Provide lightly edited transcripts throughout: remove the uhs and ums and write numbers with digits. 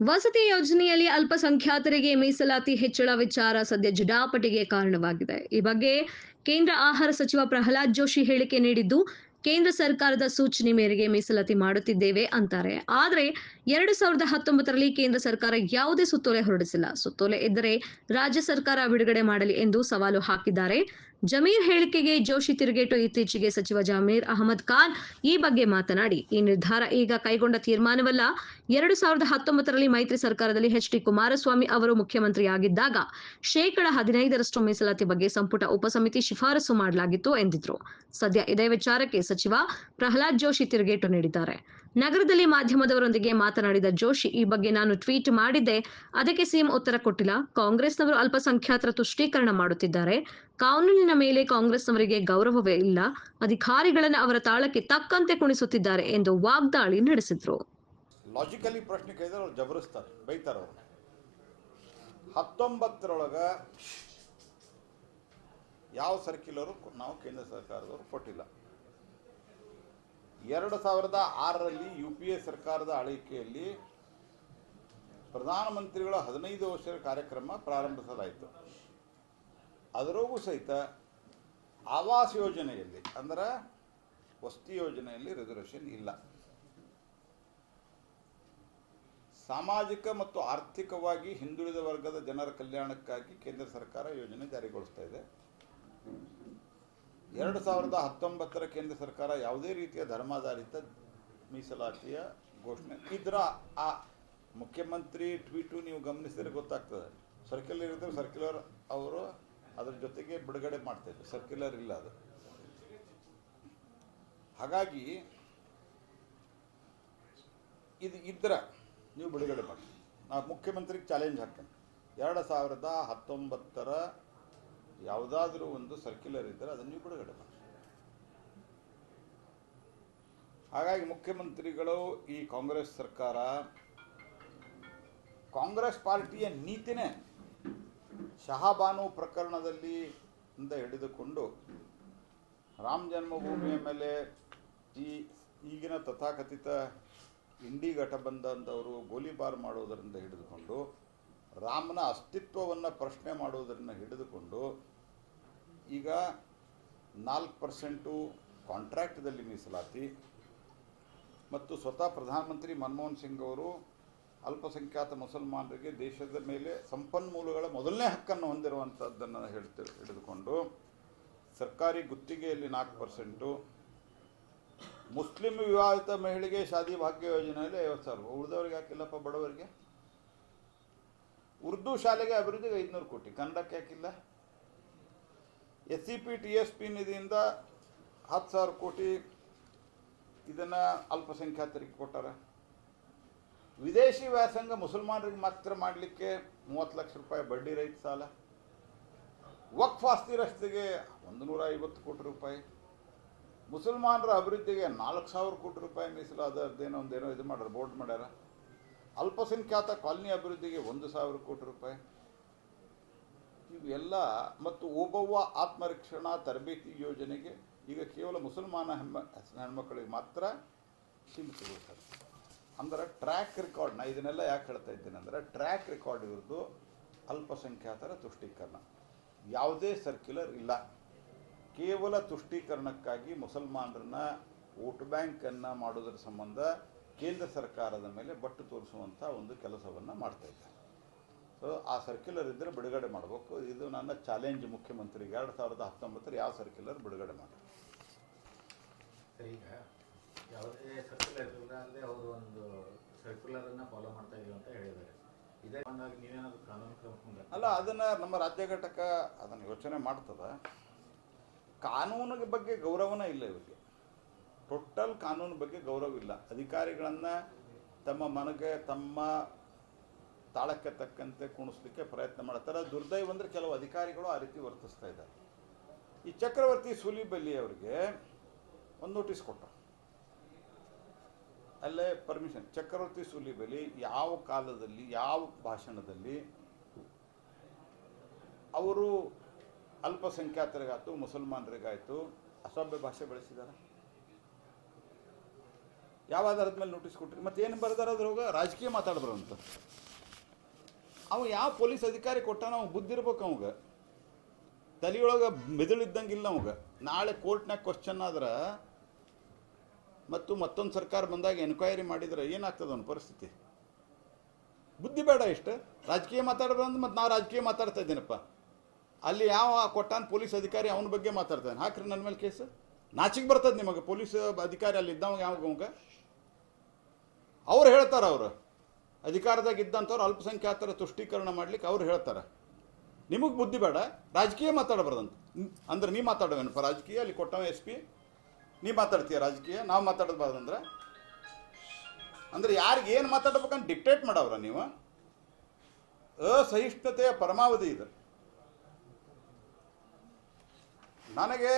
ವಸತಿ ಯೋಜನೆಯಲ್ಲಿ ಅಲ್ಪಸಂಖ್ಯಾತರಿಗೆ ಮೀಸಲಾತಿ ಹೆಚ್ಚಳ ವಿಚಾರ ಸದ್ಯ ಜಟಾಪಟಿಗೆ ಕಾರಣವಾಗಿದೆ. ಈ ಬಗ್ಗೆ ಕೇಂದ್ರ ಆಹಾರ ಸಚಿವ ಪ್ರಹ್ಲಾದ್ ಜೋಶಿ ಹೇಳಿಕೆ ನೀಡಿದ್ದು, ಕೇಂದ್ರ ಸರ್ಕಾರದ ಸೂಚನೆ ಮೇರೆಗೆ ಮೀಸಲಾತಿ ಮಾಡುತ್ತಿದ್ದೇವೆ ಅಂತಾರೆ. ಆದರೆ 2019ರಲ್ಲಿ ಕೇಂದ್ರ ಸರ್ಕಾರ ಯಾವುದೇ ಸುತ್ತೋಲೆ ಹೊರಡಿಸಿಲ್ಲ. ಸುತ್ತೋಲೆ ಇದ್ದರೆ ರಾಜ್ಯ ಸರ್ಕಾರ ಬಿಡುಗಡೆ ಮಾಡಲಿ ಎಂದು ಸವಾಲು ಹಾಕಿದ್ದಾರೆ. ಜಮೀರ್ ಹೇಳಿಕೆಗೆ ಜೋಶಿ ತಿರುಗೇಟು. ಇತ್ತೀಚೆಗೆ ಸಚಿವ ಜಮೀರ್ ಅಹಮದ್ ಖಾನ್ ಈ ಬಗ್ಗೆ ಮಾತನಾಡಿ, ಈ ನಿರ್ಧಾರ ಈಗ ಕೈಗೊಂಡ ತೀರ್ಮಾನವಲ್ಲ. 2019ರಲ್ಲಿ ಮೈತ್ರಿ ಸರ್ಕಾರದಲ್ಲಿ ಎಚ್.ಡಿ. ಕುಮಾರಸ್ವಾಮಿ ಅವರು ಮುಖ್ಯಮಂತ್ರಿಯಾಗಿದ್ದಾಗ 15% ಮೀಸಲಾತಿ ಬಗ್ಗೆ ಸಂಪುಟ ಉಪಸಮಿತಿ ಶಿಫಾರಸು ಮಾಡಲಾಗಿತ್ತು ಎಂದಿದ್ರು. ಸದ್ಯ ಇದೇ ವಿಚಾರಕ್ಕೆ ಸಚಿವ ಪ್ರಹ್ಲಾದ್ ಜೋಶಿ ತಿರುಗೇಟು ನೀಡಿದ್ದಾರೆ. ನಗರದಲ್ಲಿ ಮಾಧ್ಯಮದವರೊಂದಿಗೆ ಮಾತನಾಡಿದ ಜೋಶಿ, ಈ ಬಗ್ಗೆ ನಾನು ಟ್ವೀಟ್ ಮಾಡಿದ್ದೆ, ಅದಕ್ಕೆ ಸಿಎಂ ಉತ್ತರ ಕೊಟ್ಟಿಲ್ಲ. ಕಾಂಗ್ರೆಸ್ನವರು ಅಲ್ಪಸಂಖ್ಯಾತರ ತುಷ್ಟೀಕರಣ ಮಾಡುತ್ತಿದ್ದಾರೆ. ಕಾನೂನಿನ ಮೇಲೆ ಕಾಂಗ್ರೆಸ್ನವರಿಗೆ ಗೌರವವೇ ಇಲ್ಲ. ಅಧಿಕಾರಿಗಳನ್ನು ಅವರ ತಾಳಕ್ಕೆ ತಕ್ಕಂತೆ ಕುಣಿಸುತ್ತಿದ್ದಾರೆ ಎಂದು ವಾಗ್ದಾಳಿ ನಡೆಸಿದ್ರು. ಲಾಜಿಕಲಿ ಪ್ರಶ್ನೆ ಕೇಳಿದ್ರೆ ಅವ್ರು ಜಬರಿಸ್ತಾರೆ, ಬೈತಾರೆ ಅವರು. 19ರೊಳಗೆ ಯಾವ ಸರ್ಕ್ಯುಲರು ನಾವು ಕೇಂದ್ರ ಸರ್ಕಾರದವರು ಕೊಟ್ಟಿಲ್ಲ. 2006ರಲ್ಲಿ UPA ಸರ್ಕಾರದ ಆಳ್ವಿಕೆಯಲ್ಲಿ ಪ್ರಧಾನಮಂತ್ರಿಗಳ 15 ವರ್ಷದ ಕಾರ್ಯಕ್ರಮ ಪ್ರಾರಂಭಿಸಲಾಯಿತು. ಅದರೊಳಗೂ ಸಹಿತ ಆವಾಸ್ ಯೋಜನೆಯಲ್ಲಿ ಅಂದರೆ ವಸತಿ ಯೋಜನೆಯಲ್ಲಿ ರಿಸರ್ವೇಷನ್ ಇಲ್ಲ. ಸಾಮಾಜಿಕ ಮತ್ತು ಆರ್ಥಿಕವಾಗಿ ಹಿಂದುಳಿದ ವರ್ಗದ ಜನರ ಕಲ್ಯಾಣಕ್ಕಾಗಿ ಕೇಂದ್ರ ಸರ್ಕಾರ ಯೋಜನೆ ಜಾರಿಗೊಳಿಸ್ತಾ ಇದೆ. 2019ರ ಕೇಂದ್ರ ಸರ್ಕಾರ ಯಾವುದೇ ರೀತಿಯ ಧರ್ಮಾಧಾರಿತ ಮೀಸಲಾತಿಯ ಘೋಷಣೆ ಇದ್ರ ಆ ಮುಖ್ಯಮಂತ್ರಿ ಟ್ವೀಟು ನೀವು ಗಮನಿಸಿದ್ರೆ ಗೊತ್ತಾಗ್ತದೆ. ಸರ್ಕ್ಯುಲರ್ ಇದ್ದರೆ ಸರ್ಕ್ಯುಲರ್ ಅವರು ಅದರ ಜೊತೆಗೆ ಬಿಡುಗಡೆ ಮಾಡ್ತಾಯಿದ್ರು. ಸರ್ಕ್ಯುಲರ್ ಇಲ್ಲ ಅದು. ಹಾಗಾಗಿ ಇದು ಇದ್ರೆ ನೀವು ಬಿಡುಗಡೆ ಮಾಡಿ. ನಾವು ಮುಖ್ಯಮಂತ್ರಿಗೆ ಚಾಲೆಂಜ್ ಹಾಕ್ತೇನೆ, 2019ರ ಯಾವುದಾದ್ರೂ ಒಂದು ಸರ್ಕ್ಯುಲರ್ ಇದ್ದರೆ ಅದನ್ನು ನೀವು ಬಿಡುಗಡೆ ಮಾಡಿ. ಹಾಗಾಗಿ ಮುಖ್ಯಮಂತ್ರಿಗಳು, ಈ ಕಾಂಗ್ರೆಸ್ ಸರ್ಕಾರ, ಕಾಂಗ್ರೆಸ್ ಪಾರ್ಟಿಯ ನೀತಿನೇ ಶಹಾಬಾನು ಪ್ರಕರಣದಲ್ಲಿ ಇಂದ ಹಿಡಿದುಕೊಂಡು ರಾಮ ಜನ್ಮಭೂಮಿಯ ಮೇಲೆ ಈಗಿನ ತಥಾಕಥಿತ ಇಂಡಿ ಘಟಬಂಧನದವರು ಗೋಲಿಬಾರ್ ಮಾಡೋದರಿಂದ ಹಿಡಿದುಕೊಂಡು ರಾಮನ ಅಸ್ತಿತ್ವವನ್ನು ಪ್ರಶ್ನೆ ಮಾಡೋದನ್ನು ಹಿಡಿದುಕೊಂಡು ಈಗ 4% ಕಾಂಟ್ರಾಕ್ಟ್ದಲ್ಲಿ ಮೀಸಲಾತಿ ಮತ್ತು ಸ್ವತಃ ಪ್ರಧಾನಮಂತ್ರಿ ಮನಮೋಹನ್ ಸಿಂಗ್ ಅವರು ಅಲ್ಪಸಂಖ್ಯಾತ ಮುಸಲ್ಮಾನರಿಗೆ ದೇಶದ ಮೇಲೆ ಸಂಪನ್ಮೂಲಗಳ ಮೊದಲನೇ ಹಕ್ಕನ್ನು ಹೊಂದಿರುವಂಥದ್ದನ್ನು ಹಿಡಿದುಕೊಂಡು ಸರ್ಕಾರಿ ಗುತ್ತಿಗೆಯಲ್ಲಿ 4%, ಮುಸ್ಲಿಂ ವಿವಾಹಿತ ಮಹಿಳೆಗೆ ಶಾದಿ ಭಾಗ್ಯ ಯೋಜನೆಯಲ್ಲಿ 50,000, ಉಳಿದವರಿಗೆ ಹಾಕಿಲ್ಲಪ್ಪ ಬಡವರಿಗೆ. ಉರ್ದು ಶಾಲೆಗೆ ಅಭಿವೃದ್ಧಿಗೆ 500 ಕೋಟಿ, ಕನ್ನಡಕ್ಕೆ ಹಾಕಿಲ್ಲ. SCP TSP ನಿಧಿಯಿಂದ 10,000 ಕೋಟಿ ಇದನ್ನು ಅಲ್ಪಸಂಖ್ಯಾತರಿಗೆ ಕೊಟ್ಟಾರೆ. ವಿದೇಶಿ ವ್ಯಾಸಂಗ ಮುಸಲ್ಮಾನರಿಗೆ ಮಾತ್ರ ಮಾಡಲಿಕ್ಕೆ 30 ಲಕ್ಷ ರೂಪಾಯಿ ಬಡ್ಡಿ ರಹಿತ ಸಾಲ. ವಕ್ಫ್ ಆಸ್ತಿ ರಸ್ತೆಗೆ 150 ಕೋಟಿ ರೂಪಾಯಿ. ಮುಸಲ್ಮಾನರ ಅಭಿವೃದ್ಧಿಗೆ 4,000 ಕೋಟಿ ರೂಪಾಯಿ ಮೀಸಲು. ಅದರದ್ದೇನೋ ಒಂದೇನೋ ಇದು ಮಾಡ್ಯಾರ, ಬೋರ್ಡ್ ಮಾಡ್ಯಾರ. ಅಲ್ಪಸಂಖ್ಯಾತ ಕಾಲನಿ ಅಭಿವೃದ್ಧಿಗೆ 1,000 ಕೋಟಿ ರೂಪಾಯಿ. ಇವೆಲ್ಲ ಮತ್ತು ಓಬವ್ವ ಆತ್ಮರಕ್ಷಣಾ ತರಬೇತಿ ಯೋಜನೆಗೆ ಈಗ ಕೇವಲ ಮುಸಲ್ಮಾನ ಹೆಣ್ಮಕ್ಕಳಿಗೆ ಮಾತ್ರ ಸೀಮಿತಗೊಳಿಸ್ತಾರೆ. ಅಂದರೆ ಟ್ರ್ಯಾಕ್ ರೆಕಾರ್ಡ್, ನಾ ಇದನ್ನೆಲ್ಲ ಯಾಕೆ ಹೇಳ್ತಾ ಇದ್ದೇನೆ ಅಂದರೆ, ಟ್ರ್ಯಾಕ್ ರೆಕಾರ್ಡ್ ಇರೋದು ಅಲ್ಪಸಂಖ್ಯಾತರ ತುಷ್ಟೀಕರಣ. ಯಾವುದೇ ಸರ್ಕ್ಯುಲರ್ ಇಲ್ಲ, ಕೇವಲ ತುಷ್ಟೀಕರಣಕ್ಕಾಗಿ ಮುಸಲ್ಮಾನರನ್ನ ವೋಟ್ ಬ್ಯಾಂಕನ್ನು ಮಾಡೋದ್ರ ಸಂಬಂಧ ಕೇಂದ್ರ ಸರ್ಕಾರದ ಮೇಲೆ ಬಟ್ಟು ತೋರಿಸುವಂಥ ಒಂದು ಕೆಲಸವನ್ನು ಮಾಡ್ತಾ ಇದ್ದಾರೆ. ಸೊ ಆ ಸರ್ಕ್ಯುಲರ್ ಇದ್ದರೆ ಬಿಡುಗಡೆ ಮಾಡಬೇಕು. ಇದು ನನ್ನ ಚಾಲೆಂಜ್ ಮುಖ್ಯಮಂತ್ರಿಗೆ. 2019 ಯಾವ ಸರ್ಕ್ಯುಲರ್ ಬಿಡುಗಡೆ ಮಾಡಿ. ಈಗ ಯಾವುದೇ ಸರ್ಕ್ಯುಲರ್ ಇಲ್ಲ ಅಂದರೆ ಅವರು ಒಂದು ಸರ್ಕ್ಯುಲರನ್ನು ಫಾಲೋ ಮಾಡ್ತಾ ಇದೀವಿ ಅಂತ ಹೇಳಿದ್ದಾರೆ. ಇದೇ ಬಂದಾಗ ನೀವೇನಾದರೂ ಕಾನೂನು ಕ್ರಮ ಅಲ್ಲ, ಅದನ್ನು ನಮ್ಮ ರಾಜ್ಯ ಘಟಕ ಅದನ್ನು ಯೋಚನೆ ಮಾಡ್ತದೆ. ಕಾನೂನಿನ ಬಗ್ಗೆ ಗೌರವನೇ ಇಲ್ಲ ಇವರಿಗೆ. ಟೋಟಲ್ ಕಾನೂನು ಬಗ್ಗೆ ಗೌರವ ಇಲ್ಲ. ಅಧಿಕಾರಿಗಳನ್ನು ತಮ್ಮ ಮನೆಗೆ ತಮ್ಮ ತಾಳಕ್ಕೆ ತಕ್ಕಂತೆ ಕುಣಿಸ್ಲಿಕ್ಕೆ ಪ್ರಯತ್ನ ಮಾಡ್ತಾರೆ. ದುರ್ದೈವ ಅಂದರೆ ಕೆಲವು ಅಧಿಕಾರಿಗಳು ಆ ರೀತಿ ವರ್ತಿಸ್ತಾ ಇದ್ದಾರೆ. ಈ ಚಕ್ರವರ್ತಿ ಸೂಲಿಬೆಲ್ಲಿ ಅವರಿಗೆ ಒಂದು ನೋಟಿಸ್ ಕೊಟ್ಟರು, ಅಲ್ಲೇ ಪರ್ಮಿಷನ್. ಚಕ್ರವರ್ತಿ ಸೂಲಿಬೆಲ್ಲಿ ಯಾವ ಕಾಲದಲ್ಲಿ ಯಾವ ಭಾಷಣದಲ್ಲಿ ಅವರು ಅಲ್ಪಸಂಖ್ಯಾತರಿಗಾಯ್ತು ಮುಸಲ್ಮಾನರಿಗಾಯ್ತು ಅಸಭ್ಯ ಭಾಷೆ ಬಳಸಿದ್ದಾರೆ? ಯಾವ ಆಧಾರದ ಮೇಲೆ ನೋಟಿಸ್ ಕೊಟ್ರಿ? ಮತ್ತೆ ಏನು ಬರ್ದಾರ ಅದ್ರೊಳಗೆ? ರಾಜಕೀಯ ಮಾತಾಡಿದ್ರು ಅಂತ. ಅವ ಯಾವ ಪೊಲೀಸ್ ಅಧಿಕಾರಿ ಕೊಟ್ಟಾನ, ಅವ ಬುದ್ಧಿ ಇರ್ಬೇಕು ಅವಾಗ. ತಲೆಯೊಳಗೆ ಮೆದುಳಿದ್ದಂಗಿಲ್ಲ ಅವಾಗ. ನಾಳೆ ಕೋರ್ಟ್ನಾಗ ಕ್ವಶನ್ ಆದ್ರೆ ಮತ್ತೊಂದು ಸರ್ಕಾರ ಬಂದಾಗ ಎನ್ಕ್ವೈರಿ ಮಾಡಿದ್ರೆ ಏನಾಗ್ತದೆ ಅವನ ಪರಿಸ್ಥಿತಿ? ಬುದ್ಧಿ ಬೇಡ ಇಷ್ಟು. ರಾಜಕೀಯ ಮಾತಾಡ್ಬಂದು ಮತ್ತು ನಾವು ರಾಜಕೀಯ ಮಾತಾಡ್ತಾ ಇದ್ದೀನಪ್ಪ. ಅಲ್ಲಿ ಯಾವ ಕೊಟ್ಟಾನ ಪೊಲೀಸ್ ಅಧಿಕಾರಿ ಅವನ ಬಗ್ಗೆ ಮಾತಾಡ್ತಾನೆ. ಹಾಕ್ರಿ ನನ್ನ ಮೇಲೆ ಕೇಸ್. ನಾಚಿಗೆ ಬರ್ತದೆ ನಿಮಗೆ? ಪೊಲೀಸ್ ಅಧಿಕಾರಿ ಅಲ್ಲಿ ಇದ್ದವಾಗ ಯಾವಾಗ ಅವ್ರು ಹೇಳ್ತಾರೆ, ಅವರು ಅಧಿಕಾರದಾಗ ಇದ್ದಂಥವ್ರು ಅಲ್ಪಸಂಖ್ಯಾತರ ತುಷ್ಟೀಕರಣ ಮಾಡ್ಲಿಕ್ಕೆ ಅವ್ರು ಹೇಳ್ತಾರೆ. ನಿಮಗೆ ಬುದ್ಧಿ ಬೇಡ, ರಾಜಕೀಯ ಮಾತಾಡಬಾರ್ದಂತ. ಅಂದ್ರೆ ನೀ ಮಾತಾಡೋವೇನಪ್ಪ ರಾಜಕೀಯ? ಅಲ್ಲಿ ಕೊಟ್ಟವ SP, ನೀ ಮಾತಾಡ್ತೀಯ ರಾಜಕೀಯ, ನಾವು ಮಾತಾಡಬಾರ್ದಂದ್ರೆ? ಅಂದ್ರೆ ಯಾರಿಗೆ ಏನು ಮಾತಾಡ್ಬೇಕಂತ ಡಿಕ್ಟೇಟ್ ಮಾಡವ್ರ ನೀವು? ಅಸಹಿಷ್ಣುತೆಯ ಪರಮಾವಧಿ ಇದು. ನನಗೆ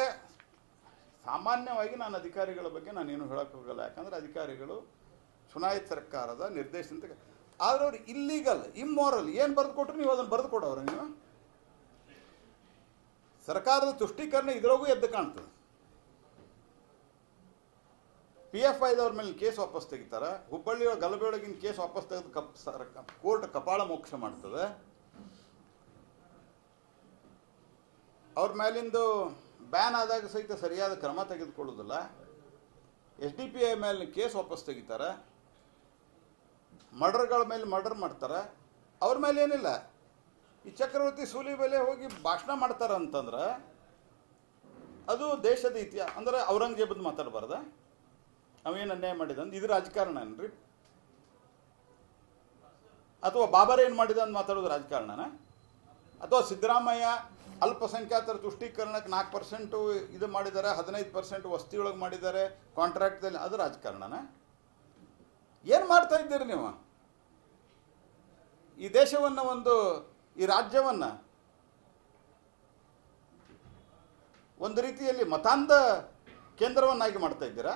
ಸಾಮಾನ್ಯವಾಗಿ ನಾನು ಅಧಿಕಾರಿಗಳ ಬಗ್ಗೆ ನಾನೇನು ಹೇಳಕ್ಕೆ ಹೋಗಲ್ಲ. ಯಾಕಂದರೆ ಅಧಿಕಾರಿಗಳು ಚುನಾಯಿತ ಸರ್ಕಾರದ ನಿರ್ದೇಶನ. ಆದರೆ ಅವ್ರು ಇಲ್ಲೀಗಲ್, ಇಮ್ಮೋರಲ್ ಏನು ಬರೆದು ಕೊಟ್ಟರು ನೀವು ಅದನ್ನು ಬರೆದು ಕೊಡೋರು. ನೀವು ಸರ್ಕಾರದ ತುಷ್ಟೀಕರಣ ಇದರಾಗೂ ಎದ್ದು ಕಾಣ್ತದೆ. PFIದವ್ರ ಮೇಲೆ ಕೇಸ್ ವಾಪಸ್ ತೆಗಿತಾರೆ. ಹುಬ್ಬಳ್ಳಿಯ ಗಲಭೆಯೊಳಗಿನ ಕೇಸ್ ವಾಪಸ್ ತೆಗೆದು ಕೋರ್ಟ್ ಕಪಾಳ ಮೋಕ್ಷ ಮಾಡ್ತದೆ. ಅವ್ರ ಮೇಲಿಂದು ಬ್ಯಾನ್ ಆದಾಗ ಸಹಿತ ಸರಿಯಾದ ಕ್ರಮ ತೆಗೆದುಕೊಳ್ಳೋದಿಲ್ಲ. SDPI ಮೇಲೆ ಕೇಸ್ ವಾಪಸ್ ತೆಗಿತಾರೆ. ಮರ್ಡರ್ಗಳ ಮೇಲೆ ಮರ್ಡರ್ ಮಾಡ್ತಾರೆ. ಅವ್ರ ಮೇಲೆ ಏನಿಲ್ಲ. ಈ ಚಕ್ರವರ್ತಿ ಸೂಲಿಬೆಲೆ ಹೋಗಿ ಭಾಷಣ ಮಾಡ್ತಾರೆ ಅಂತಂದ್ರೆ ಅದು ದೇಶದ ಇತಿಹಾಸ. ಅಂದ್ರೆ ಔರಂಗಜೇಬದ್ ಮಾತಾಡಬಾರ್ದ? ಅವೇನು ಅನ್ಯಾಯ ಮಾಡಿದ ಅಂತ? ಇದು ರಾಜಕಾರಣ ಏನ್ರಿ? ಅಥವಾ ಬಾಬರ್ ಏನು ಮಾಡಿದ ಅಂತ ಮಾತಾಡೋದು ರಾಜಕಾರಣನ? ಅಥವಾ ಸಿದ್ದರಾಮಯ್ಯ ಅಲ್ಪಸಂಖ್ಯಾತರ ತುಷ್ಟೀಕರಣಕ್ಕೆ 4% ಇದು ಮಾಡಿದ್ದಾರೆ, 15% ವಸ್ತಿಯೊಳಗೆ ಮಾಡಿದ್ದಾರೆ ಕಾಂಟ್ರಾಕ್ಟ್ದಲ್ಲಿ, ಅದು ರಾಜಕಾರಣನ? ಏನು ಮಾಡ್ತಾ ಇದ್ದೀರಿ ನೀವು? ಈ ದೇಶವನ್ನು ಈ ರಾಜ್ಯವನ್ನು ಒಂದು ರೀತಿಯಲ್ಲಿ ಮತಾಂಧ ಕೇಂದ್ರವನ್ನಾಗಿ ಮಾಡ್ತಾ ಇದ್ದೀರಾ?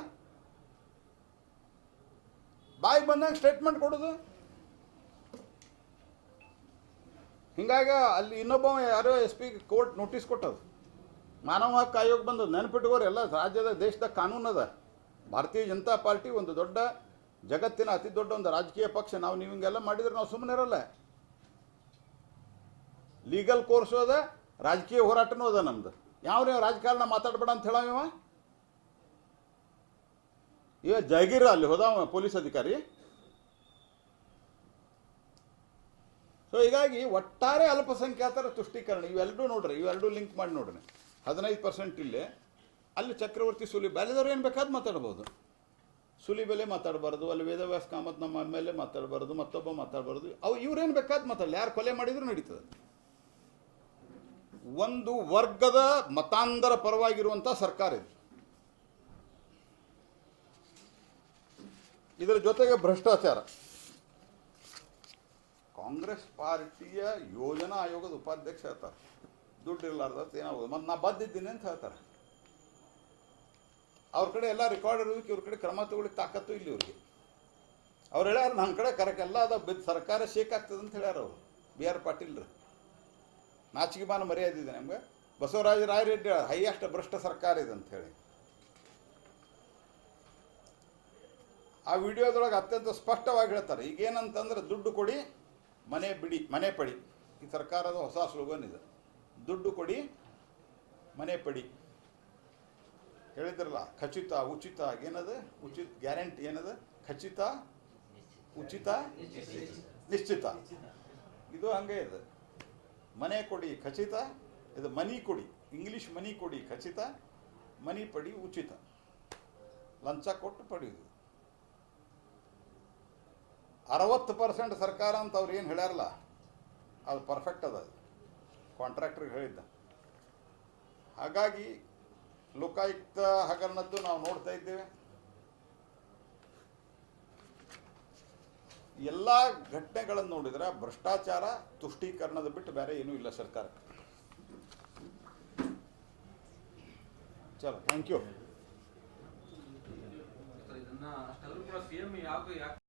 ಬಾಯಿಗೆ ಬಂದಾಗ ಸ್ಟೇಟ್ಮೆಂಟ್ ಕೊಡೋದು. ಹಿಂಗಾಗಿ ಅಲ್ಲಿ ಇನ್ನೊಬ್ಬ ಯಾರೋ SP ಕೋರ್ಟ್ ನೋಟಿಸ್ ಕೊಟ್ಟದು. ಮಾನವ ಹಕ್ಕು ಆಯೋಗ ಬಂದದ್ದು. ನೆನಪಿಟ್ಟುಕೋರಿ, ಎಲ್ಲ ರಾಜ್ಯದ ದೇಶದ ಕಾನೂನು ಅದ. ಭಾರತೀಯ ಜನತಾ ಪಾರ್ಟಿ ಒಂದು ದೊಡ್ಡ ಜಗತ್ತಿನ ಅತಿ ದೊಡ್ಡ ಒಂದು ರಾಜಕೀಯ ಪಕ್ಷ. ನಾವು ನೀವು ಹಿಂಗೆಲ್ಲ ಮಾಡಿದ್ರೆ ನಾವು ಸುಮ್ಮನೆ ಇರಲ್ಲ. ಲೀಗಲ್ ಕೋರ್ಸು ಅದ, ರಾಜಕೀಯ ಹೋರಾಟನೂ ಅದ ನಮ್ದು. ಯಾವ ರಾಜಕಾರಣ ಮಾತಾಡಬೇಡ ಅಂತ ಹೇಳವ ಇವ ಜಗೀರ ಅಲ್ಲಿ ಹೋದವ ಪೊಲೀಸ್ ಅಧಿಕಾರಿ. ಸೊ ಹೀಗಾಗಿ ಒಟ್ಟಾರೆ ಅಲ್ಪಸಂಖ್ಯಾತರ ತುಷ್ಟೀಕರಣ ಇವೆರಡೂ ನೋಡ್ರಿ, ಇವೆರಡೂ ಲಿಂಕ್ ಮಾಡಿ ನೋಡ್ರಿ. 15% ಇಲ್ಲೇ, ಅಲ್ಲಿ ಚಕ್ರವರ್ತಿ ಸೂಲಿಬೆಲೆದವ್ರು ಏನು ಬೇಕಾದ್ ಮಾತಾಡ್ಬೋದು. ಸೂಲಿಬೆಲೆ ಮಾತಾಡಬಾರ್ದು, ಅಲ್ಲಿ ವೇದವ್ಯಾಸ ಕಾಮತ್ ನಮ್ಮ ಮೇಲೆ ಮಾತಾಡಬಾರ್ದು, ಮತ್ತೊಬ್ಬ ಮಾತಾಡಬಾರ್ದು. ಇವ್ರೇನು ಬೇಕಾದ್ ಮಾತಾಡಲಿ, ಯಾರು ಕೊಲೆ ಮಾಡಿದ್ರು ನಡೀತದೆ. ಒಂದು ವರ್ಗದ ಮತಾಂಧರ ಪರವಾಗಿರುವಂಥ ಸರ್ಕಾರ ಇದು. ಇದರ ಜೊತೆಗೆ ಭ್ರಷ್ಟಾಚಾರ. ಕಾಂಗ್ರೆಸ್ ಪಾರ್ಟಿಯ ಯೋಜನಾ ಆಯೋಗದ ಉಪಾಧ್ಯಕ್ಷ ಹೇಳ್ತಾರೆ, ದುಡ್ಡು ಇರಲಾರ್ದ ಏನಾಗೋದು, ಮತ್ತು ನಾ ಬದ್ದಿದ್ದೀನಿ ಅಂತ ಹೇಳ್ತಾರೆ. ಅವ್ರ ಕಡೆ ಎಲ್ಲ ರೆಕಾರ್ಡ್ ಇರೋದಕ್ಕೆ ಇವ್ರ ಕಡೆ ಕ್ರಮ ತಗೊಳ್ಳಿಕ್ಕೆ ತಾಕತ್ತು ಇಲ್ಲಿ ಇವ್ರಿಗೆ. ಅವ್ರು ಹೇಳ್ಯಾರ, ನನ್ನ ಕಡೆ ಕರೆಕ್ಟ್ ಎಲ್ಲ ಅದ, ಸರ್ಕಾರ ಶೇಕ್ ಆಗ್ತದೆ ಅಂತ ಹೇಳ್ಯಾರ ಅವರು. BR ಪಾಟೀಲ್ರು ನಾಚಿಕೆ ಬಾನ ಮರ್ಯಾದಿದೆ ನಮ್ಗೆ. ಬಸವರಾಜ ರಾಯರೆಡ್ಡಿ ಹೈಯೆಸ್ಟ್ ಭ್ರಷ್ಟ ಸರ್ಕಾರ ಇದೆ ಅಂತ ಹೇಳಿ ಆ ವಿಡಿಯೋದೊಳಗೆ ಅತ್ಯಂತ ಸ್ಪಷ್ಟವಾಗಿ ಹೇಳ್ತಾರೆ. ಈಗೇನಂತಂದ್ರೆ ದುಡ್ಡು ಕೊಡಿ ಮನೆ ಬಿಡಿ, ಮನೆ ಪಡಿ. ಈ ಸರ್ಕಾರದ ಹೊಸ ಸ್ಲೋಗನ್ ಇದೆ, ದುಡ್ಡು ಕೊಡಿ ಮನೆ ಪಡಿ. ಹೇಳಿದ್ರಲ್ಲ, ಖಚಿತ ಉಚಿತ ಏನದು, ಉಚಿತ ಗ್ಯಾರಂಟಿ ಏನದು, ಖಚಿತ ಉಚಿತ ನಿಶ್ಚಿತ. ಇದು ಹಂಗೆ ಇದೆ. ಮನೆ ಕೊಡಿ ಖಚಿತ, ಇದು ಮನಿ ಕೊಡಿ, ಇಂಗ್ಲೀಷ್ ಮನಿ ಕೊಡಿ ಖಚಿತ, ಮನಿ ಪಡಿ ಉಚಿತ. ಲಂಚ ಕೊಟ್ಟು ಪಡೆಯುವುದು. 60% ಸರ್ಕಾರ ಅಂತ ಅವ್ರು ಏನು ಹೇಳ್ಯಾರಲ್ಲ, ಅದು ಪರ್ಫೆಕ್ಟ್ ಅದ, ಕಾಂಟ್ರಾಕ್ಟ್ರಿಗೆ ಹೇಳಿದ್ದ. ಹಾಗಾಗಿ ಲೋಕಾಯುಕ್ತ ಹಗರಣದ್ದು ನಾವು ನೋಡ್ತಾ ಇದ್ದೇವೆ. ಎಲ್ಲ ಘಟನೆಗಳನ್ನು ನೋಡಿದ್ರೆ ಭ್ರಷ್ಟಾಚಾರ ತುಷ್ಟೀಕರಣದ ಬಿಟ್ಟು ಬೇರೆ ಏನೂ ಇಲ್ಲ ಸರ್ಕಾರಕ್ಕೆ. ಚಲೋ, ಥ್ಯಾಂಕ್ ಯು. ಇದನ್ನ ಅಷ್ಟೆಲ್ಲರೂ ಕೂಡ CM ಯಾಕೆ